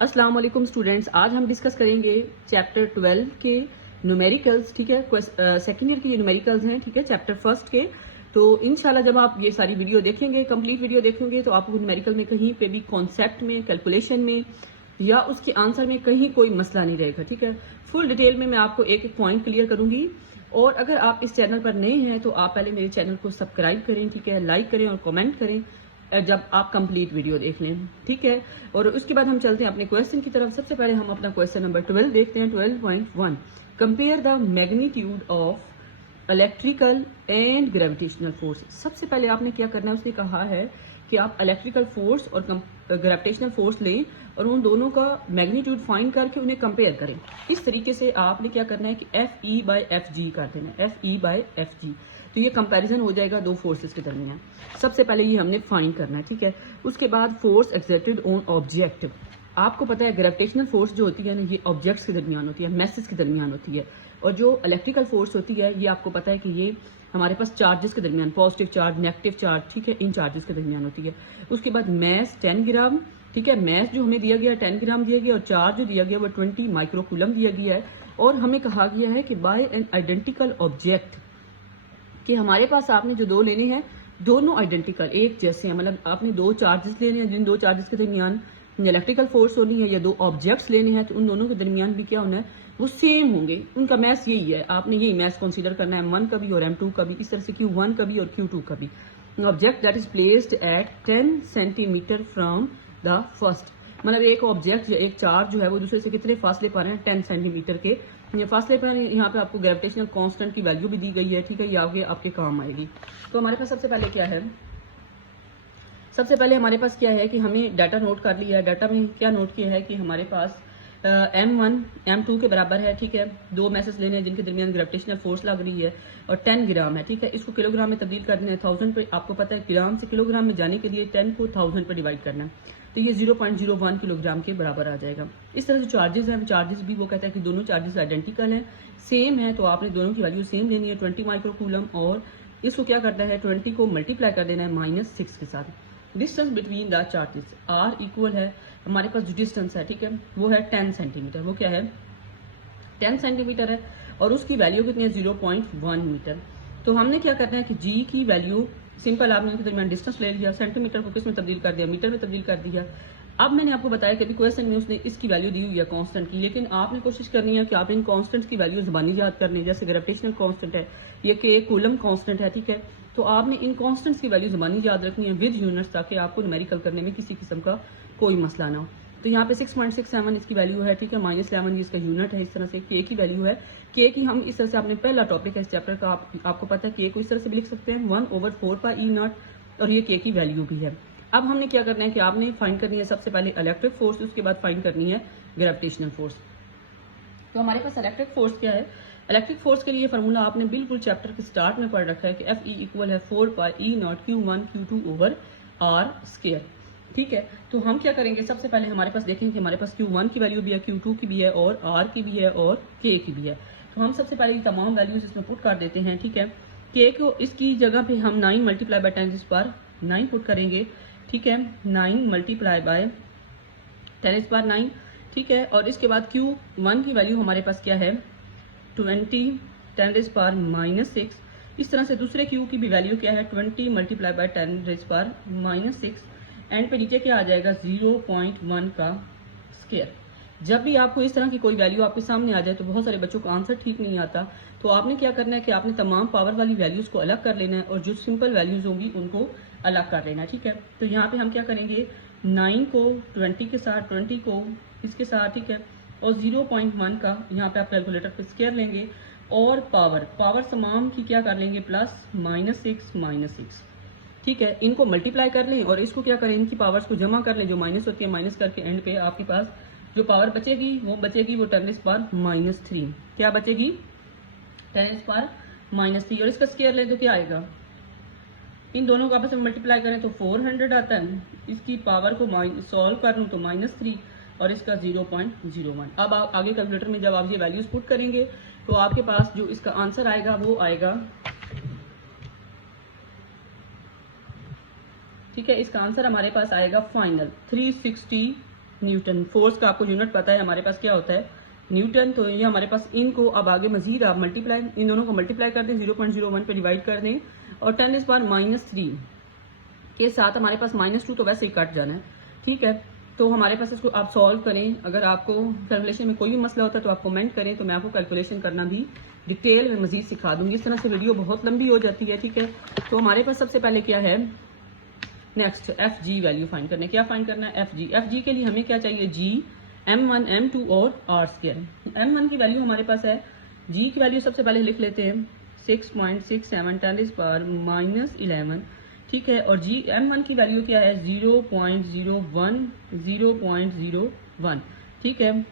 अस्सलाम वालेकुम स्टूडेंट्स, आज हम डिस्कस करेंगे चैप्टर 12 के न्यूमेरिकल्स। ठीक है, सेकेंड ईयर के ये न्यूमेरिकल्स हैं। ठीक है, चैप्टर फर्स्ट के। तो इंशाल्लाह जब आप ये सारी वीडियो देखेंगे, कंप्लीट वीडियो देखेंगे, तो आपको न्यूमेरिकल में कहीं पे भी कॉन्सेप्ट में, कैलकुलेशन में या उसके आंसर में कहीं कोई मसला नहीं रहेगा। ठीक है, फुल डिटेल में मैं आपको एक एक पॉइंट क्लियर करूंगी। और अगर आप इस चैनल पर नए हैं तो आप पहले मेरे चैनल को सब्सक्राइब करें, ठीक है, लाइक करें और कमेंट करें जब आप कंप्लीट वीडियो देख लें। ठीक है, और उसके बाद हम चलते हैं अपने क्वेश्चन की तरफ। सबसे पहले हम अपना क्वेश्चन नंबर 12 देखते हैं। 12.1, compare the magnitude of electrical and gravitational force. सबसे पहले आपने क्या करना है, उसने कहा है कि आप इलेक्ट्रिकल फोर्स और ग्रेविटेशनल फोर्स लें और उन दोनों का मैग्नीट्यूड फाइंड करके उन्हें कंपेयर करें। इस तरीके से आपने क्या करना है कि FE/FG कर देना है, FE/FG। तो ये कंपैरिजन हो जाएगा दो फोर्सेस के दरमियान। सबसे पहले ये हमने फाइंड करना है। ठीक है, उसके बाद फोर्स एक्सर्टेड ऑन ऑब्जेक्ट। आपको पता है ग्रेविटेशनल फोर्स जो होती है ना, ये ऑब्जेक्ट्स के दरमियान होती है, मैसेज के दरमियान होती है। और जो इलेक्ट्रिकल फोर्स होती है ये आपको पता है कि ये हमारे पास चार्जेस के दरमियान, पॉजिटिव चार्ज, नेगेटिव चार्ज, ठीक है, इन चार्जेस के दरमियान होती है। उसके बाद मैस 10 ग्राम। ठीक है, मैस जो हमें दिया गया है 10 ग्राम दिया गया, और चार्ज जो दिया गया वो 20 माइक्रोकूलम दिया गया है। और हमें कहा गया है कि बाय एन आइडेंटिकल ऑब्जेक्ट, कि हमारे पास आपने जो दो लेने हैं दोनों आइडेंटिकल, एक जैसे हैं, मतलब आपने दो चार्जेस लेने हैं, जिन दो चार्जेस के दरमियान इलेक्ट्रिकल फोर्स होनी है, या दो ऑब्जेक्ट्स लेने हैं, तो उन दोनों के दरमियान भी क्या होना है, वो सेम होंगे। उनका मैस यही है, आपने यही मैस कंसीडर करना है, M1 का भी और M2 का भी, इस तरह से Q1 का भी और Q2 का भी। Object that is placed at 10 centimetre from the first, मतलब एक ऑब्जेक्ट या एक चार्ज जो है वो दूसरे से कितने फासले पर है, 10 सेंटीमीटर के फासले पर। यहाँ पे आपको ग्रेविटेशनल कांस्टेंट की वैल्यू भी दी गई है। ठीक है, ये आगे आपके काम आएगी। तो हमारे पास सबसे पहले क्या है, सबसे पहले हमारे पास क्या है कि हमें डाटा नोट कर लिया है। डाटा में क्या नोट किया है कि हमारे पास M1 M2 के बराबर है। ठीक है, दो मैसेज लेने हैं जिनके दरमियान ग्रेविटेशनल फोर्स लग रही है, और 10 ग्राम है। ठीक है, इसको किलोग्राम में तब्दील कर देना है 1000 पे। आपको पता है ग्राम से किलोग्राम में जाने के लिए 10 को 1000 पे डिवाइड करना है, तो ये 0.01 किलोग्राम के बराबर आ जाएगा। इस तरह से चार्जेस हैं, चार्जेस भी वो कहता है कि दोनों चार्जेस आइडेंटिकल हैं, सेम है, तो आपने दोनों की वैल्यू सेम लेनी है, 20 माइक्रोकूलम। और इसको क्या करना है, 20 को मल्टीप्लाई कर देना है -6 के साथ। Distance between the charges are equal है, हमारे पास जो डिस्टेंस है, ठीक है, वो है 10 सेंटीमीटर। वो क्या है, 10 सेंटीमीटर है, और उसकी वैल्यू कितनी है, 0.1 मीटर। तो हमने क्या करना है कि जी की वैल्यू सिंपल, आपने उनके दरमियान डिस्टेंस ले लिया, सेंटीमीटर को किस में तब्दील कर दिया, मीटर में तब्दील कर दिया। अब मैंने आपको बताया कि अभी क्वेश्चन में उसने इसकी वैल्यू दी हुई है कांस्टेंट की, लेकिन आपने कोशिश करनी है कि आप इन कांस्टेंट्स की वैल्यू ज़बानी याद करनी है। जैसे ग्रेविटेशनल कांस्टेंट है, ये के कूलम कांस्टेंट है। ठीक है, तो आपने इन कांस्टेंट्स की वैल्यू ज़बानी याद रखनी है विद यूनिट्स, ताकि आपको न्यूमेरिकल करने में किसी किस्म का कोई मसला ना हो। तो यहाँ पे 6.67 इसकी वैल्यू है। ठीक है, -11 इसका यूनिट है। इस तरह से के की वैल्यू है, के की हम इस तरह से, आपने पहला टॉपिक है इस चैप्टर का, आपको पता है के को इस तरह से भी लिख सकते हैं 1/4πe0, और ये के की वैल्यू भी है। अब हमने क्या करना है कि आपने फाइंड करनी है सबसे पहले इलेक्ट्रिक फोर्स, उसके बाद फाइंड करनी है ग्रेविटेशनल फोर्स। तो हमारे पास इलेक्ट्रिक फोर्स क्या है, इलेक्ट्रिक फोर्स के लिए फार्मूला आपने बिल्कुल चैप्टर के स्टार्ट में पढ़ रखा है कि FE इक्वल है 4πe0 Q1 Q2/r²। ठीक है, तो हम क्या करेंगे, सबसे पहले हमारे पास देखें कि हमारे पास Q1 की वैल्यू भी है, Q2 की भी है, और R की भी है, और K की भी है। तो हम सबसे पहले तमाम वैल्यूज इसमें पुट कर देते हैं। ठीक है, K को इसकी जगह पे हम 9 मल्टीप्लाई बाय 10⁻9 पुट करेंगे। ठीक है, 9 मल्टीप्लाई बाय 10⁻9। ठीक है, और इसके बाद Q1 की वैल्यू हमारे पास क्या है, 20 10⁻⁻6। इस तरह से दूसरे Q की भी वैल्यू क्या है, 20 मल्टीप्लाई बाय 10⁻⁻6। एंड पे नीचे क्या आ जाएगा, 0.1 का स्क्वायर। जब भी आपको इस तरह की कोई वैल्यू आपके सामने आ जाए तो बहुत सारे बच्चों को आंसर ठीक नहीं आता, तो आपने क्या करना है कि आपने तमाम पावर वाली वैल्यूज को अलग कर लेना है, और जो सिंपल वैल्यूज होंगी उनको अलग कर लेना है। ठीक है, तो यहाँ पे हम क्या करेंगे, 9 को 20 के साथ, 20 को इसके साथ, ठीक है, और 0.1 का यहाँ पे आप कैलकुलेटर पे स्क्वायर लेंगे, और पावर तमाम की क्या कर लेंगे, +-6। ठीक है, इनको मल्टीप्लाई कर लें और इसको क्या करें, इनकी पावर्स को जमा कर लें, जो माइनस होती है, माइनस करके एंड पे आपके पास जो पावर बचेगी वो 10⁻⁻3। क्या बचेगी, 10⁻⁻3, और इसका स्क्वायर लें तो क्या आएगा, इन दोनों को आपस में मल्टीप्लाई करें तो 400 आता है। इसकी पावर को सॉल्व कर लूँ तो -3, और इसका 0.01। अब आप आगे कैलकुलेटर में जब आप ये वैल्यूज पुट करेंगे तो आपके पास जो इसका आंसर आएगा वो आएगा, ठीक है, इसका आंसर हमारे पास आएगा फाइनल 360 न्यूटन। फोर्स का आपको यूनिट पता है हमारे पास क्या होता है, न्यूटन। तो ये हमारे पास इनको अब आगे मजीद आप मल्टीप्लाई, इन दोनों को मल्टीप्लाई कर दें, 0.01 पे डिवाइड कर दें और 10⁻³ के साथ हमारे पास -2 तो वैसे ही कट जाना है, ठीक है। तो हमारे पास इसको आप सॉल्व करें। अगर आपको कैलकुलेशन में कोई भी मसला होता है तो आप कमेंट करें, तो मैं आपको कैलकुलेशन करना भी डिटेल में मजीद सिखा दूंगी। इस तरह से वीडियो बहुत लंबी हो जाती है, ठीक है। तो हमारे पास सबसे पहले क्या है, next F G value find करने। क्या फाइंड करना है, एफ जी के लिए हमें क्या चाहिए, जी, m1 m2 और r स्क्वायर। m1 की वैल्यू हमारे पास है, g की वैल्यू सबसे पहले लिख लेते हैं 6.67 10⁻11, ठीक है। और जी m1 की वैल्यू क्या है, 0.01, ठीक है।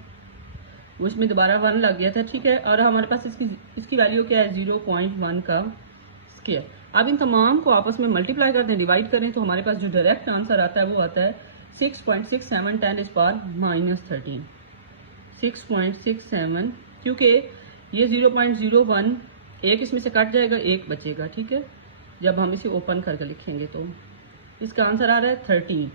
उसमें दोबारा 1 लग गया था, ठीक है। और हमारे पास इसकी वैल्यू क्या है, 0.1 का स्क्वायर। अब इन तमाम को आपस में मल्टीप्लाई कर दें, डिवाइड करें, तो हमारे पास जो डायरेक्ट आंसर आता है वो आता है 6.67 10⁻13। 6.67, क्योंकि ये 0.01 एक इसमें से कट जाएगा, एक बचेगा, ठीक है। जब हम इसे ओपन करके लिखेंगे तो इसका आंसर आ रहा है 13।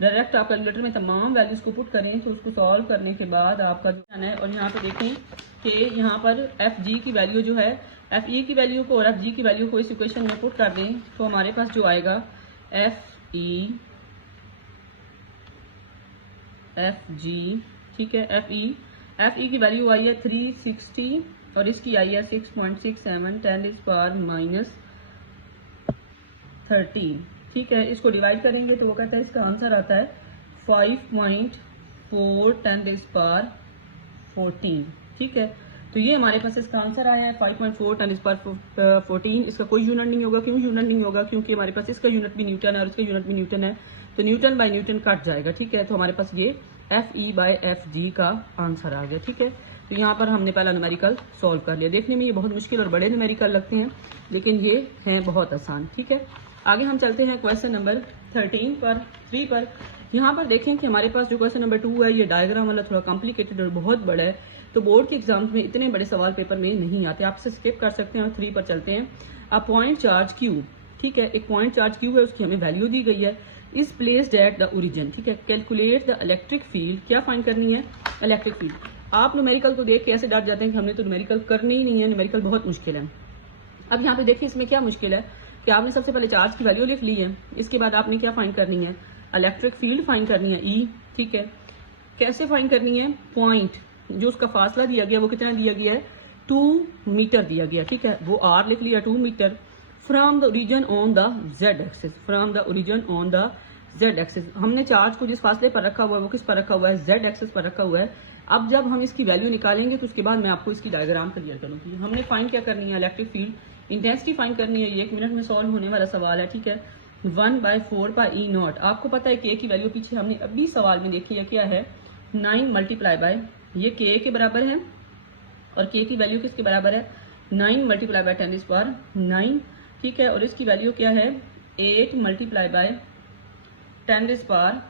डायरेक्ट आप कैलकुलेटर में तमाम वैल्यूज को पुट करें, तो उसको सॉल्व करने के बाद आपका जो है, और यहाँ पे देखें कि यहाँ पर एफ जी की वैल्यू जो है, एफ ई की वैल्यू को और एफ जी की वैल्यू को इस इक्वेशन में पुट कर दें, तो हमारे पास जो आएगा एफ ई ठीक है। एफ ई की वैल्यू आई है 360 और इसकी आई है 6.67 10⁻13, ठीक है। इसको डिवाइड करेंगे तो वो कहता है इसका आंसर आता है 5.4 10⁻14, ठीक है। तो ये हमारे पास इसका आंसर आया है 5.4 10⁻14। इसका कोई यूनिट नहीं होगा, क्यों यूनिट नहीं होगा, क्योंकि हमारे पास इसका यूनिट भी न्यूटन है और इसका यूनिट भी न्यूटन है, तो न्यूटन बाय न्यूटन कट जाएगा, ठीक है। तो हमारे पास ये F E bye F G का आंसर आ गया, ठीक है। तो यहाँ पर हमने पहला न्यूमेरिकल सॉल्व कर लिया। देखने में ये बहुत मुश्किल और बड़े न्यूमेरिकल लगते हैं, लेकिन ये हैं बहुत आसान, ठीक है। आगे हम चलते हैं क्वेश्चन नंबर 3 पर। यहाँ पर देखें कि हमारे पास जो क्वेश्चन नंबर 2 है, ये डायग्राम वाला थोड़ा कॉम्प्लिकेटेड और बहुत बड़ा है, तो बोर्ड के एग्जाम्स में इतने बड़े सवाल पेपर में नहीं आते, आप इसे स्किप कर सकते हैं। और 3 पर चलते हैं। अ पॉइंट चार्ज क्यू, ठीक है, एक पॉइंट चार्ज क्यू है, उसकी हमें वैल्यू दी गई है, is placed at the origin, ठीक है। कैलकुलेट द इलेक्ट्रिक फील्ड, क्या फाइंड करनी है, इलेक्ट्रिक फील्ड। आप न्यूमेरिकल को देख के ऐसे डर जाते हैं कि हमने तो न्यूमेरिकल करनी ही नहीं है, न्यूमेरिकल बहुत मुश्किल है। अब यहाँ पे देखिए इसमें क्या मुश्किल है कि आपने सबसे पहले चार्ज की वैल्यू लिख ली है, इसके बाद आपने क्या फाइंड करनी है, इलेक्ट्रिक फील्ड फाइंड करनी है, ई, ठीक है। कैसे फाइंड करनी है, पॉइंट जो उसका फासला दिया गया वो कितना दिया गया है, 2 मीटर दिया गया, ठीक है। वो आर लिख लिया 2 metre, from the origin on the z axis, from the origin on the z axis. हमने चार्ज को जिस फासले पर रखा हुआ है वो किस पर रखा हुआ है, जेड एक्सिस पर रखा हुआ है। अब जब हम इसकी वैल्यू निकालेंगे तो उसके बाद मैं आपको इसकी डायग्राम क्लियर करूंगी। हमने फाइंड क्या करनी है, इलेक्ट्रिक फील्ड इंटेंसिटी फाइंड करनी है। ये 1 मिनट में सॉल्व होने वाला सवाल है, ठीक है। 1/4πe0। आपको पता है के की वैल्यू पीछे हमने अभी सवाल में देखी है, क्या है, 9 मल्टीप्लाई बाय, ये के बराबर है और के की वैल्यू किसके बराबर है, 9 मल्टीप्लाई बाय 10⁻9, ठीक है। और इसकी वैल्यू क्या है, 8 मल्टीप्लाई बाय 10⁻8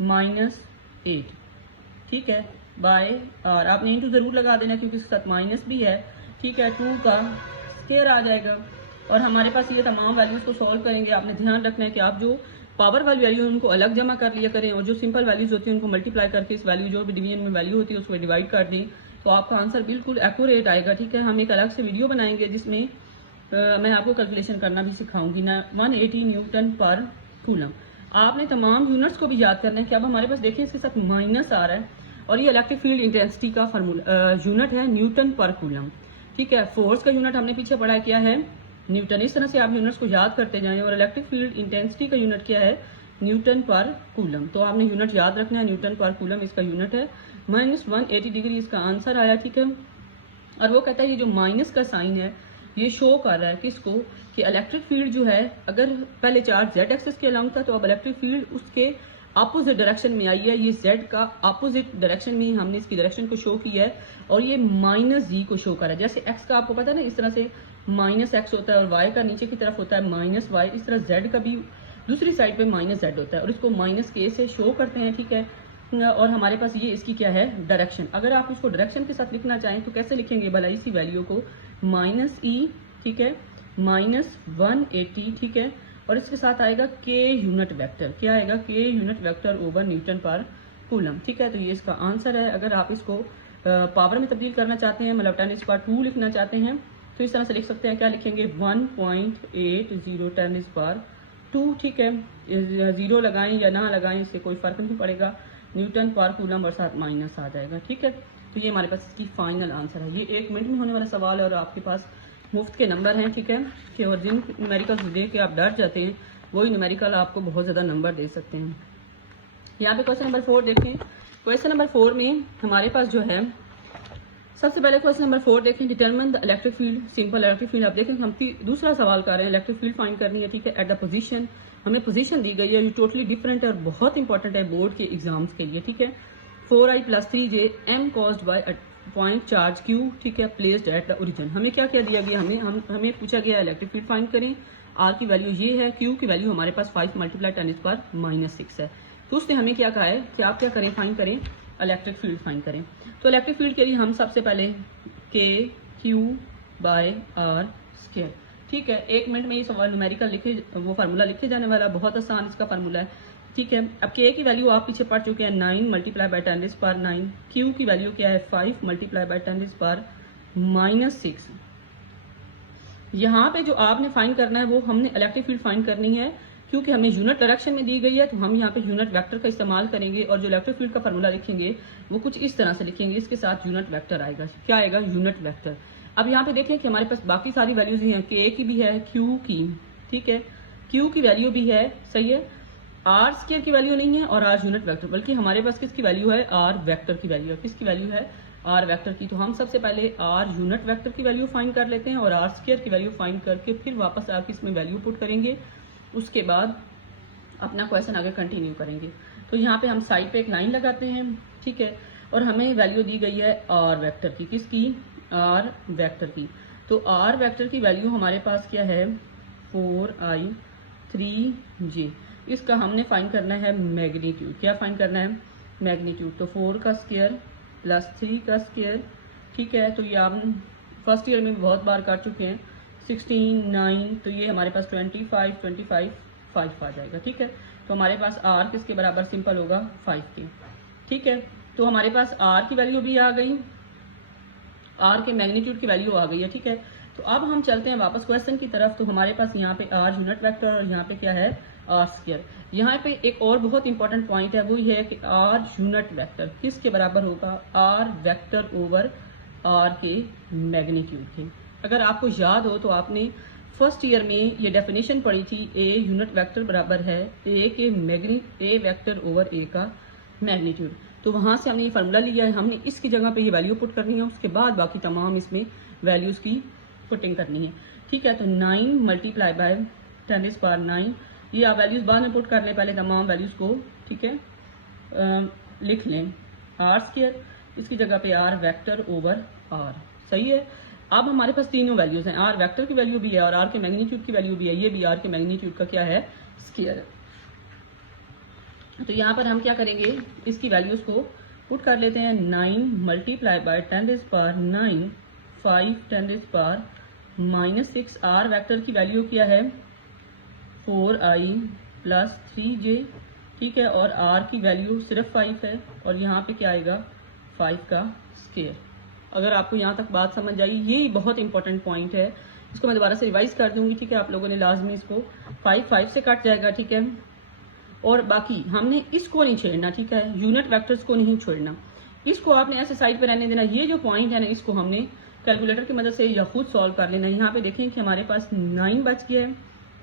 -8, ठीक है, बाय आर। आपने इंटू जरूर लगा देना क्योंकि इसके साथ माइनस भी है, ठीक है। 2 का स्क्वायर आ जाएगा और हमारे पास ये तमाम वैल्यूज को सॉल्व करेंगे। आपने ध्यान रखना है कि आप जो पावर वाली वैल्यू है उनको अलग जमा कर लिया करें और जो सिंपल वैल्यूज होती है उनको मल्टीप्लाई करके इस वैल्यू जो भी डिवीजन में वैल्यू होती है उसको डिवाइड कर दें, तो आपका आंसर बिल्कुल एक्यूरेट आएगा, ठीक है। हम एक अलग से वीडियो बनाएंगे जिसमें मैं आपको कैलकुलेशन करना भी सिखाऊंगी ना। 180 न्यूटन पर कूलम। आपने तमाम यूनिट्स को भी याद करना है कि अब हमारे पास देखिए इसके साथ माइनस आ रहा है और ये इलेक्ट्रिक फील्ड इंटेंसिटी का फार्मूला यूनिट है न्यूटन पर कूलम, ठीक है। फोर्स का यूनिट हमने पीछे पढ़ा है क्या है, न्यूटन। इस तरह से आप यूनिट्स को याद करते जाएं। और इलेक्ट्रिक फील्ड इंटेंसिटी का यूनिट क्या है, न्यूटन पर कूलम। तो आपने यूनिट याद रखना है, न्यूटन पर कूलम इसका यूनिट है। -180 डिग्री इसका आंसर आया, ठीक है। और वो कहता है ये जो माइनस का साइन है ये शो कर रहा है किसको, कि इलेक्ट्रिक फील्ड जो है, अगर पहले चार्ज जेड एक्सिस के अलाउंग था तो अब इलेक्ट्रिक फील्ड उसके अपोजिट डायरेक्शन में आई है। ये जेड का अपोजिट डायरेक्शन में हमने इसकी डायरेक्शन को शो किया है और ये -g को शो कर रहा है। जैसे x का आपको पता है ना, इस तरह से -x होता है और y का नीचे की तरफ होता है -y, इस तरह z का भी दूसरी साइड पे -z होता है और इसको -k से शो करते हैं, ठीक है। और हमारे पास ये इसकी क्या है, डायरेक्शन। अगर आप इसको डायरेक्शन के साथ लिखना चाहें तो कैसे लिखेंगे भला इसी वैल्यू को, -e, ठीक है, -180, ठीक है, और इसके साथ आएगा के यूनिट वेक्टर। क्या आएगा? के यूनिट वेक्टर ओवर न्यूटन पर कूलम। ठीक है, तो ये इसका आंसर है। अगर आप इसको पावर में तब्दील करना चाहते हैं, मतलब 10⁻² लिखना चाहते हैं, तो इस तरह से लिख सकते हैं। क्या लिखेंगे? 1.80 10⁻²। ठीक है, 0 लगाएं या ना लगाएं इससे कोई फर्क नहीं पड़ेगा, न्यूटन पर कूलम और साथ माइनस आ जाएगा। ठीक है, तो ये हमारे पास इसकी फाइनल आंसर है। ये 1 मिनट में होने वाला सवाल है और आपके पास मुफ्त के नंबर हैं। ठीक है, कि और जिन न्यूमेरिकल्स देख के आप डर जाते हैं वही न्यूमेरिकल आपको बहुत ज़्यादा नंबर दे सकते हैं। यहाँ पे क्वेश्चन नंबर 4 देखें। क्वेश्चन नंबर 4 में हमारे पास जो है, सबसे पहले क्वेश्चन नंबर 4 देखें, determine the electric field. Simple electric field. आप देखें हम दूसरा सवाल कर रहे हैं, इलेक्ट्रिक फील्ड फाइंड करनी है। ठीक है, एट द पोजीशन, हमें पोजीशन दी गई है, ये टोटली डिफरेंट है और बहुत इंपॉर्टेंट है बोर्ड के एग्जाम्स के लिए। ठीक है, 4i + 3j m caused by point charge q। ठीक है, प्लेस्ड एट द ओरिजिन। हमें क्या क्या दिया गया? हमें पूछा गया इलेक्ट्रिक फील्ड फाइंड करें। r की वैल्यू ये है, q की वैल्यू हमारे पास 5 × 10⁻⁻⁻6 है। तो उसने हमें क्या कहा है कि आप क्या करें? फाइंड करें, इलेक्ट्रिक फील्ड फाइंड करें। तो इलेक्ट्रिक फील्ड के लिए हम सबसे पहले k/q/r²। ठीक है, 1 मिनट में ये सवाल न्यूमेरिकल लिखे, वो फार्मूला लिखे जाने वाला, बहुत आसान इसका फार्मूला है। ठीक है, अब k की वैल्यू आप पीछे पढ़ चुके हैं, 9 × 10⁻⁹ q की वैल्यू क्या है? 5 × 10⁻⁻6। यहाँ पे जो आपने फाइंड करना है वो हमने इलेक्ट्रिक फील्ड फाइंड करनी है, क्योंकि हमें यूनिट डायरेक्शन में दी गई है, तो हम यहाँ पे यूनिट वेक्टर का इस्तेमाल करेंगे और जो इलेक्ट्रिक फील्ड का फार्मूला लिखेंगे वो कुछ इस तरह से लिखेंगे, इसके साथ यूनिट वेक्टर आएगा। क्या आएगा? Unit vector. अब यहाँ पे देखें कि हमारे पास बाकी सारी वैल्यूज हैं, के की भी है, क्यू की, ठीक है, क्यू की वैल्यू भी है, सही है, आर स्क्वायर की वैल्यू नहीं है और आर यूनिट वेक्टर, बल्कि हमारे पास किसकी वैल्यू है? आर वेक्टर की वैल्यू है। किसकी वैल्यू है? आर वेक्टर की। तो हम सबसे पहले आर यूनिट वेक्टर की वैल्यू फाइंड कर लेते हैं और आर स्क्वायर की वैल्यू फाइंड करके फिर वापस आके इसमें वैल्यू पुट करेंगे, उसके बाद अपना क्वेश्चन आगे कंटिन्यू करेंगे। तो यहाँ पे हम साइड पे एक लाइन लगाते हैं, ठीक है, और हमें वैल्यू दी गई है आर वेक्टर की। किसकी? आर वेक्टर की। तो आर वेक्टर की वैल्यू हमारे पास क्या है? 4i 3j। इसका हमने फाइंड करना है मैग्नीट्यूड। क्या फाइंड करना है? मैग्नीट्यूड। तो 4 का स्क्वायर प्लस 3 का स्क्वायर, ठीक है, तो ये आप फर्स्ट ईयर में भी बहुत बार कर चुके हैं। 16 9, तो ये हमारे पास 25 25 5 आ जाएगा। ठीक है, तो हमारे पास आर किसके बराबर? सिंपल होगा 5 के। ठीक है, तो हमारे पास आर की वैल्यू भी आ गई, आर के मैग्नीट्यूड की वैल्यू आ गई है। ठीक है, तो अब हम चलते हैं वापस क्वेश्चन की तरफ। तो हमारे पास यहाँ पे आर यूनिट वेक्टर और यहाँ पे क्या है? R square. यहाँ पे एक और बहुत इंपॉर्टेंट पॉइंट है, वो ये है कि आर यूनिट वेक्टर किसके बराबर होगा? आर वेक्टर ओवर आर के मैग्नीट्यूड के। अगर आपको याद हो तो आपने फर्स्ट ईयर में ये डेफिनेशन पढ़ी थी, ए यूनिट वेक्टर बराबर है ए वेक्टर ओवर ए का मैग्नीट्यूड। तो वहां से हमने ये फार्मूला लिया है, हमने इसकी जगह पे ये वैल्यू पुट करनी है, उसके बाद बाकी तमाम इसमें वैल्यूज की पुटिंग करनी है। ठीक है, तो 9 × 10⁻⁹ ये आप वैल्यूज बाद में पुट कर लें, पहले तमाम वैल्यूज को, ठीक है, लिख लें। आर स्क्वायर, इसकी जगह पे आर वेक्टर ओवर आर, सही है। अब हमारे पास तीनों वैल्यूज हैं, आर वेक्टर की वैल्यू भी है और आर के मैग्नीट्यूड की वैल्यू भी है, ये भी आर के मैग्नीट्यूड का क्या है? स्क्वायर। तो यहाँ पर हम क्या करेंगे? इसकी वैल्यूज को पुट कर लेते हैं। 9 × 10⁻⁹ 5 10⁻⁻6। आर वेक्टर की वैल्यू क्या है? 4i + 3j, ठीक है, और आर की वैल्यू सिर्फ 5 है और यहाँ पे क्या आएगा? 5 का स्क्वायर। अगर आपको यहाँ तक बात समझ आई, ये बहुत इंपॉर्टेंट पॉइंट है, इसको मैं दोबारा से रिवाइज कर दूंगी। ठीक है, आप लोगों ने लाजमी इसको 5 से कट जाएगा, ठीक है, और बाकी हमने इसको नहीं छेड़ना, ठीक है, यूनिट वेक्टर्स को नहीं छोड़ना, इसको आपने ऐसे साइड पे रहने देना। ये जो पॉइंट है ना, इसको हमने कैलकुलेटर की मदद से या खुद सॉल्व कर लेना। यहाँ पे देखें कि हमारे पास 9 बच गया है,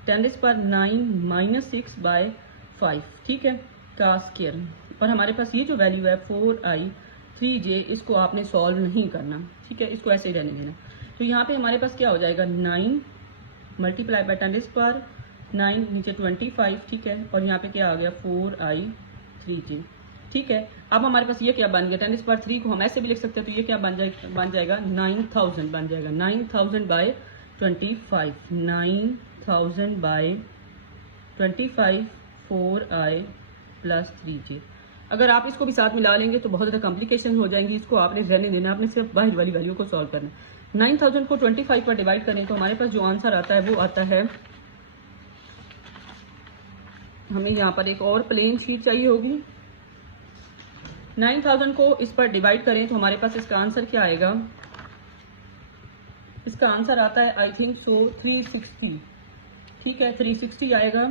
10⁻⁻⁻6/5, ठीक है, का स्क्वायर, और हमारे पास ये जो वैल्यू है 4i 3j, इसको आपने सॉल्व नहीं करना, ठीक है, इसको ऐसे ही रहने देना। तो यहाँ पे हमारे पास क्या हो जाएगा? 9 × 10⁻⁹ नीचे 25, ठीक है, और यहाँ पे क्या आ गया? 4i 3j, ठीक है। अब हमारे पास ये क्या बन गया? 10⁻³ को हम ऐसे भी लिख सकते हैं, तो ये क्या बन जाएगा? 9000 बन जाएगा। 9000/25, 9000/25 4i + 3j। अगर आप इसको भी साथ मिला लेंगे तो बहुत ज़्यादा कॉम्प्लिकेशन हो जाएंगी, इसको आपने रहने देना, आपने सिर्फ बाहर वाली वैल्यू को सॉल्व करना है। 9000 को 25 पर डिवाइड करें तो हमारे पास जो आंसर आता है वो आता है हमें यहाँ पर एक और प्लेन शीट चाहिए होगी। 9000 को इस पर डिवाइड करें तो हमारे पास इसका आंसर क्या आएगा? इसका आंसर आता है आई थिंक सो 360। ठीक है, 360 आएगा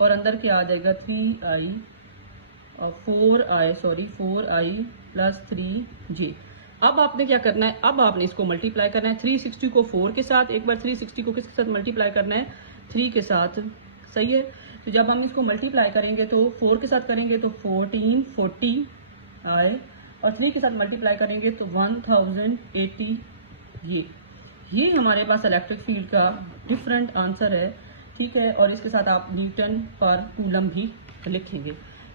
और अंदर क्या आ जाएगा 3i और 4i प्लस 3j। अब आपने क्या करना है, अब आपने इसको मल्टीप्लाई करना है 360 को 4 के साथ, एक बार 360 को किसके साथ मल्टीप्लाई करना है? 3 के साथ। सही है, तो जब हम इसको मल्टीप्लाई करेंगे तो 4 के साथ करेंगे तो 1440 आए और 3 के साथ मल्टीप्लाई करेंगे तो 1080। ये हमारे पास इलेक्ट्रिक फील्ड का डिफरेंट आंसर है। ठीक है, और इसके साथ आप न्यूटन पर कूलम भी लिखेंगे।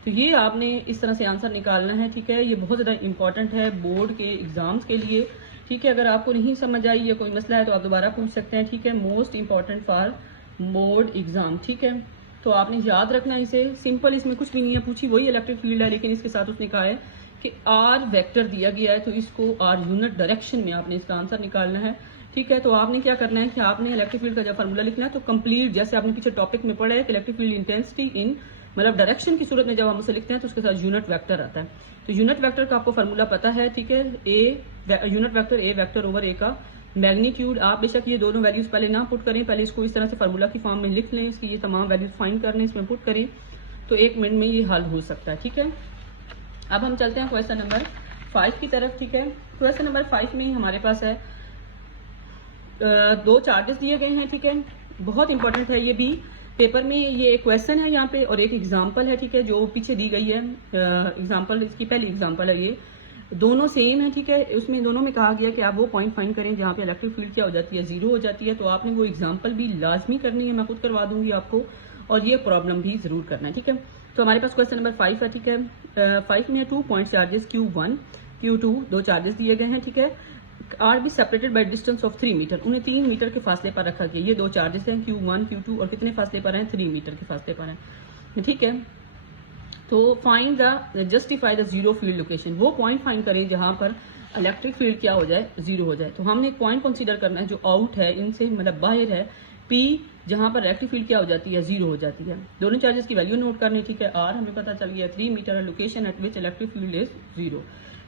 तो ये आपने इस तरह से आंसर निकालना है। ठीक है, ये बहुत ज़्यादा इंपॉर्टेंट है बोर्ड के एग्जाम्स के लिए। ठीक है, अगर आपको नहीं समझ आई या कोई मसला है तो आप दोबारा पूछ सकते हैं। ठीक है, most important for board exam. ठीक है, तो आपने याद रखना है इसे। सिंपल, इसमें कुछ भी नहीं है, पूछी वही इलेक्ट्रिक फील्ड है, लेकिन इसके साथ उसने कहा है कि आर वेक्टर दिया गया है तो इसको आर यूनिट डायरेक्शन में आपने इसका आंसर निकालना है। ठीक है, तो आपने क्या करना है कि आपने इलेक्ट्रिक फील्ड का जब फार्मूला लिखना है तो कंप्लीट, जैसे आपने पीछे टॉपिक में पढ़ा है कि इलेक्ट्रिक फील्ड इंटेंसिटी इन मतलब डायरेक्शन की सूरत में जब हम उसे लिखते हैं तो उसके साथ यूनिट वेक्टर आता है। तो यूनिट वेक्टर का आपको फार्मूला पता है। ठीक है, unit vector A vector over A का मैग्नीट्यूड। आप बेशक ये दोनों वैल्यूज पहले ना पुट करें, पहले इसको इस तरह से फार्मूला की फॉर्म में लिख लें, इसकी ये तमाम वैल्यूज फाइंड कर लें, इसमें पुट करें तो 1 मिनट में ये हल हो सकता है। ठीक है, अब हम चलते हैं क्वेश्चन नंबर 5 की तरफ। ठीक है, क्वेश्चन नंबर 5 में हमारे पास है 2 चार्जेस दिए गए हैं। ठीक है, बहुत इंपॉर्टेंट है ये भी पेपर में। ये एक क्वेश्चन है यहाँ पे और एक एग्जाम्पल है। ठीक है, जो पीछे दी गई है एग्जाम्पल, इसकी पहली एग्जाम्पल है, ये दोनों सेम है। ठीक है, उसमें दोनों में कहा गया कि आप वो पॉइंट फाइंड करें जहाँ पे इलेक्ट्रिक फील्ड क्या हो जाती है, 0 हो जाती है। तो आपने वो एग्जाम्पल भी लाजमी करनी है, मैं खुद करवा दूंगी आपको, और ये प्रॉब्लम भी जरूर करना है। ठीक है, तो हमारे पास क्वेश्चन नंबर 5 है। ठीक है, 5 में 2 point charges Q1 Q2 2 charges दिए गए हैं। ठीक है, r be separated by distance of 3 metre, उन्हें 3 मीटर के फासले पर रखा गया। ये 2 चार्जेस हैं Q1 Q2 और कितने फासले पर हैं? 3 मीटर के फासले पर हैं। ठीक है, तो find the justify the zero field location, वो पॉइंट फाइंड करें जहां पर इलेक्ट्रिक फील्ड क्या हो जाए? 0 हो जाए। तो हमने एक पॉइंट कंसीडर करना है जो आउट है, इनसे मतलब बाहर है, P, जहां पर इलेक्ट्रिक फील्ड क्या हो जाती है? 0 हो जाती है। दोनों चार्जेस की वैल्यू नोट करनी। ठीक है, R हमें पता चल गया 3 metre, location at which electric field is 0।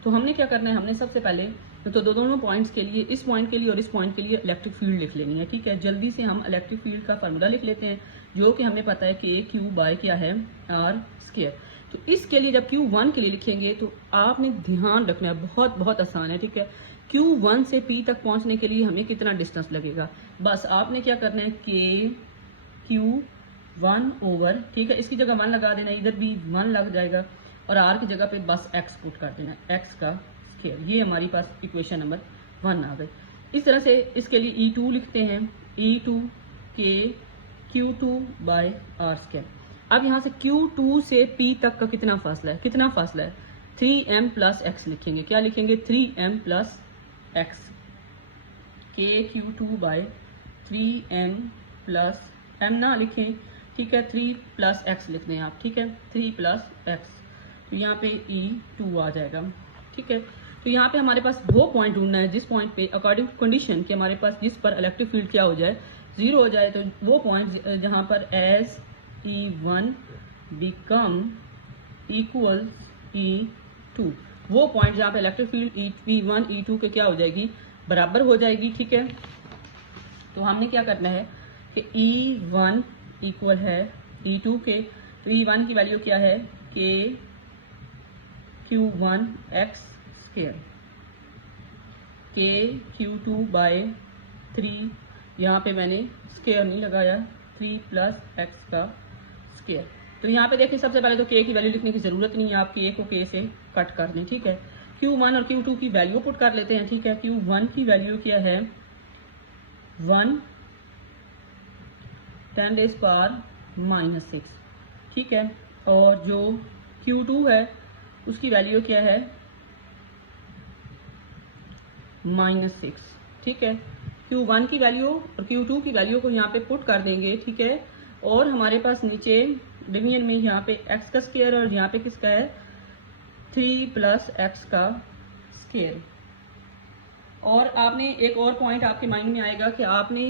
तो हमने क्या करना है, हमने सबसे पहले तो दोनों पॉइंट्स के लिए, इस पॉइंट के लिए और इस पॉइंट के लिए इलेक्ट्रिक फील्ड लिख लेनी है। ठीक है, जल्दी से हम इलेक्ट्रिक फील्ड का फार्मूला लिख लेते हैं जो कि हमें पता है कि Q बाय क्या है? R square. तो इसके लिए जब Q1 के लिए लिखेंगे तो आपने ध्यान रखना है, बहुत बहुत आसान है। ठीक है, Q1 से P तक पहुंचने के लिए हमें कितना डिस्टेंस लगेगा? बस आपने क्या करना है कि Q1 ओवर, ठीक है, इसकी जगह 1 लगा देना, इधर भी 1 लग जाएगा और R की जगह पे बस x पुट कर देना, x का स्क्वायर। ये हमारी पास इक्वेशन नंबर 1 आ गई। इस तरह से इसके लिए E2 लिखते हैं, E2 के Q2 बाय R स्क्वायर। अब यहाँ से Q2 से P तक का कितना फासला है? कितना फासला है? 3m प्लस x लिखेंगे। क्या लिखेंगे? 3m प्लस x के Q2 bye 3m plus m ना लिखें। ठीक है, 3 प्लस x लिख दें आप। ठीक है, 3 प्लस x, तो यहाँ पे E2 आ जाएगा। ठीक है, तो यहाँ पे हमारे पास वो पॉइंट ढूंढना है जिस पॉइंट पे अकॉर्डिंग टू कंडीशन कि हमारे पास जिस पर इलेक्ट्रिक फील्ड क्या हो जाए? 0 हो जाए। तो वो पॉइंट जहाँ पर as E1 become equals E2, वो पॉइंट जहाँ पे इलेक्ट्रिक फील्ड E1 E2 के क्या हो जाएगी? बराबर हो जाएगी। ठीक है, तो हमने क्या करना है कि E1 इक्वल है E2 के, तो E1 की वैल्यू क्या है? के Q1 x स्क्वायर के Q2 बाय 3, यहाँ पे मैंने स्क्वायर नहीं लगाया, 3 प्लस x का स्क्वायर। तो यहाँ पे देखिए सबसे पहले तो k की वैल्यू लिखने की जरूरत नहीं है, आप k को k से कट कर दें। ठीक है, Q1 और Q2 की वैल्यू पुट कर लेते हैं। ठीक है, Q1 की वैल्यू क्या है? 1 10⁻⁻6। ठीक है, और जो Q2 है उसकी वैल्यू क्या है? -6। ठीक है, Q1 की वैल्यू और Q2 की वैल्यू को यहाँ पे पुट कर देंगे। ठीक है, और हमारे पास नीचे डिवीजन में यहाँ पे x का स्क्वायर और यहाँ पे किसका है? 3 प्लस x का स्क्वायर। और आपने एक और पॉइंट आपके माइंड में आएगा कि आपने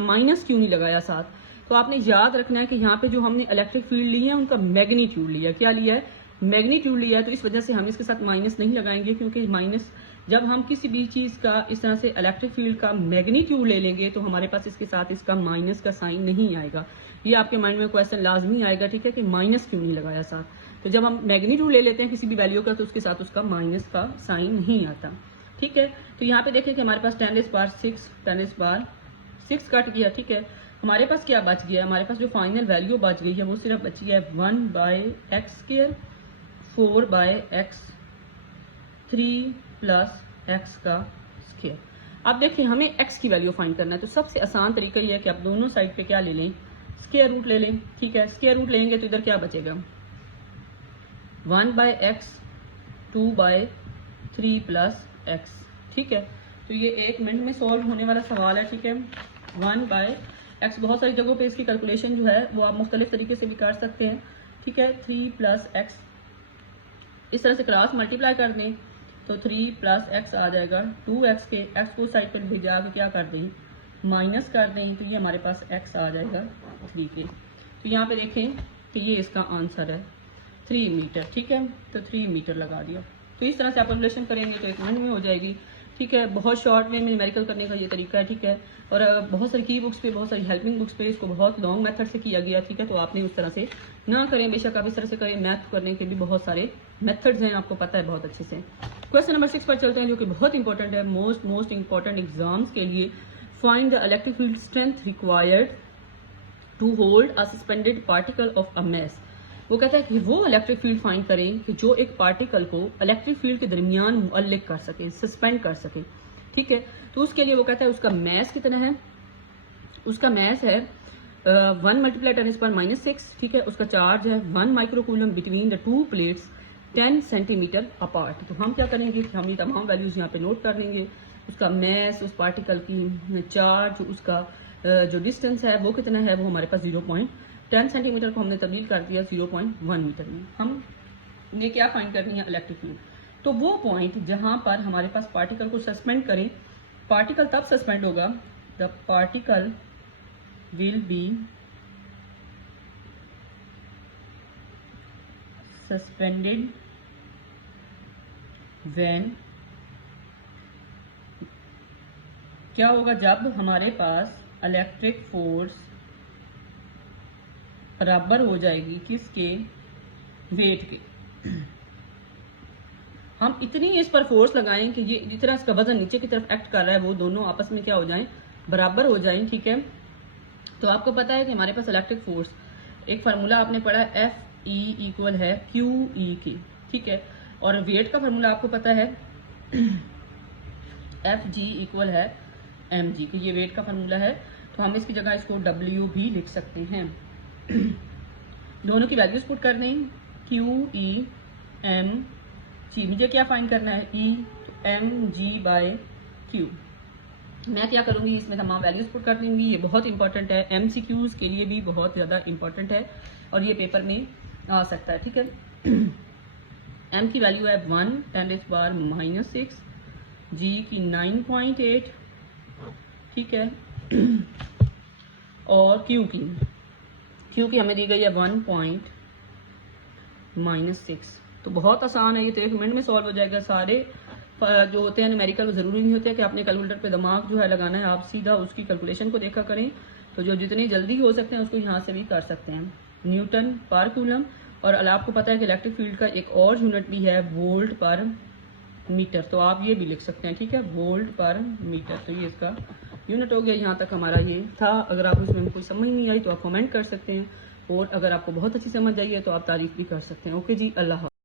माइनस क्यों नहीं लगाया साथ? तो आपने याद रखना है कि यहाँ पे जो हमने इलेक्ट्रिक फील्ड ली है उनका मैग्नीट्यूड लिया, क्या लिया है, मैग्नीट्यूड लिया है। तो इस वजह से हम इसके साथ माइनस नहीं लगाएंगे, क्योंकि माइनस जब हम किसी भी चीज़ का इस तरह से इलेक्ट्रिक फील्ड का मैग्नीट्यूड ले लेंगे तो हमारे पास इसके साथ इसका माइनस का साइन नहीं आएगा। ये आपके माइंड में क्वेश्चन लाजमी आएगा, ठीक है, कि माइनस क्यों नहीं लगाया साथ। तो जब हम मैग्नीट्यूड ले लेते हैं किसी भी वैल्यू का तो उसके साथ उसका माइनस का साइन नहीं आता, ठीक है। तो यहाँ पे देखें कि हमारे पास 10⁻6 कट गया, ठीक है। हमारे पास क्या बच गया, हमारे पास जो फाइनल वैल्यू बच गई है वो सिर्फ बची है 1/x², 4/x, 3 + x का स्क्वायर। अब देखिए हमें x की वैल्यू फाइंड करना है, तो सबसे आसान तरीका ये है कि आप दोनों साइड पे क्या ले लें, स्क्वायर रूट ले लें, ठीक है। स्क्वायर रूट लेंगे तो इधर क्या बचेगा, 1/x, 2/3 + x, ठीक है। तो ये 1 मिनट में सॉल्व होने वाला सवाल है, ठीक है। 1/x, बहुत सारी जगहों पे इसकी कैलकुलेशन जो है वो आप मुख्तलिफ तरीके से भी कर सकते हैं, ठीक है। 3 + x, इस तरह से क्रॉस मल्टीप्लाई कर दें तो 3 + x आ जाएगा। 2x के x को साइड पर भेजा के क्या कर दें, माइनस कर दें, तो ये हमारे पास x आ जाएगा 3 के। तो यहाँ पे देखें कि ये इसका आंसर है 3 मीटर, ठीक है। तो 3 मीटर लगा दिया। तो इस तरह से आप कैलकुलेशन करेंगे तो 1 मिनट में हो जाएगी, ठीक है। बहुत शॉर्ट वे में न्यूमेरिकल करने का ये तरीका है, ठीक है। और बहुत सारी की बुक्स पे, बहुत सारी हेल्पिंग बुक्स पे इसको बहुत लॉन्ग मेथड से किया गया, ठीक है। तो आपने उस तरह से ना करें, बेशक आप इस तरह से करें। मैथ करने के भी बहुत सारे मेथड्स हैं, आपको पता है बहुत अच्छे से। क्वेश्चन नंबर 6 पर चलते हैं, जो कि बहुत इंपॉर्टेंट है, मोस्ट इंपॉर्टेंट एग्जाम्स के लिए। Find the electric field strength required to hold a suspended particle of a mass. वो कहता है कि वो इलेक्ट्रिक फील्ड फाइंड करें कि जो एक पार्टिकल को इलेक्ट्रिक फील्ड के दरमियान मुअल्लिक कर सके, सस्पेंड कर सके, ठीक है। तो उसके लिए वो कहता है उसका मास कितना है, उसका मास है 1 × 10⁻⁻6, ठीक है। उसका चार्ज है 1 microcoulomb between the 2 plates 10 centimetre apart. तो हम क्या करेंगे कि हम ये तमाम वैल्यूज यहाँ पे नोट कर लेंगे। उसका मास, उस पार्टिकल की चार्ज, उसका जो डिस्टेंस है वो कितना है, वो हमारे पास 0.10 सेंटीमीटर को हमने तब्दील कर दिया 0.1 मीटर में। हम ने क्या फाइंड करनी है, इलेक्ट्रिक फील्ड। तो वो पॉइंट जहां पर हमारे पास पार्टिकल को सस्पेंड करें, पार्टिकल तब सस्पेंड होगा, the particle will be suspended when, क्या होगा, जब हमारे पास इलेक्ट्रिक फोर्स बराबर हो जाएगी किसके, वेट के। हम इतनी इस पर फोर्स लगाएं कि ये जितना इसका वजन नीचे की तरफ एक्ट कर रहा है वो दोनों आपस में क्या हो जाएं, बराबर हो जाएं, ठीक है। तो आपको पता है कि हमारे पास इलेक्ट्रिक फोर्स, एक फार्मूला आपने पढ़ा है, Fe = है QE की, ठीक है। और वेट का फार्मूला आपको पता है Fg = है mg, कि ये वेट का फार्मूला है। तो हम इसकी जगह इसको W भी लिख सकते हैं। दोनों की वैल्यूज पुट कर दें, QE mg, मुझे क्या फाइंड करना है, E, तो mg/Q। मैं क्या करूंगी, इसमें तमाम वैल्यूज पुट कर दूंगी। ये बहुत इंपॉर्टेंट है, MCQs के लिए भी बहुत ज़्यादा इंपॉर्टेंट है और ये पेपर में आ सकता है, ठीक है। m की वैल्यू है 1 × 10⁻⁻6, g की 9.8, ठीक है। और Q की हमें दी गई है 1.-6। तो बहुत आसान है ये, तो 1 मिनट में सॉल्व हो जाएगा। सारे जो होते हैं न्यूमेरिकल, जरूरी नहीं होते कि आपने कैलकुलेटर पे दिमाग जो है लगाना है, आप सीधा उसकी कैलकुलेशन को देखा करें। तो जो जितनी जल्दी हो सकते हैं उसको यहाँ से भी कर सकते हैं, न्यूटन पर कूलम। और आपको पता है कि इलेक्ट्रिक फील्ड का एक और यूनिट भी है, वोल्ट पर मीटर, तो आप ये भी लिख सकते हैं, ठीक है, वोल्ट पर मीटर। तो ये इसका यूनिट हो गया। यहाँ तक हमारा ये था। अगर आपको इसमें कोई समझ नहीं आई तो आप कमेंट कर सकते हैं, और अगर आपको बहुत अच्छी समझ आई है तो आप तारीफ भी कर सकते हैं। ओके जी, अल्लाह।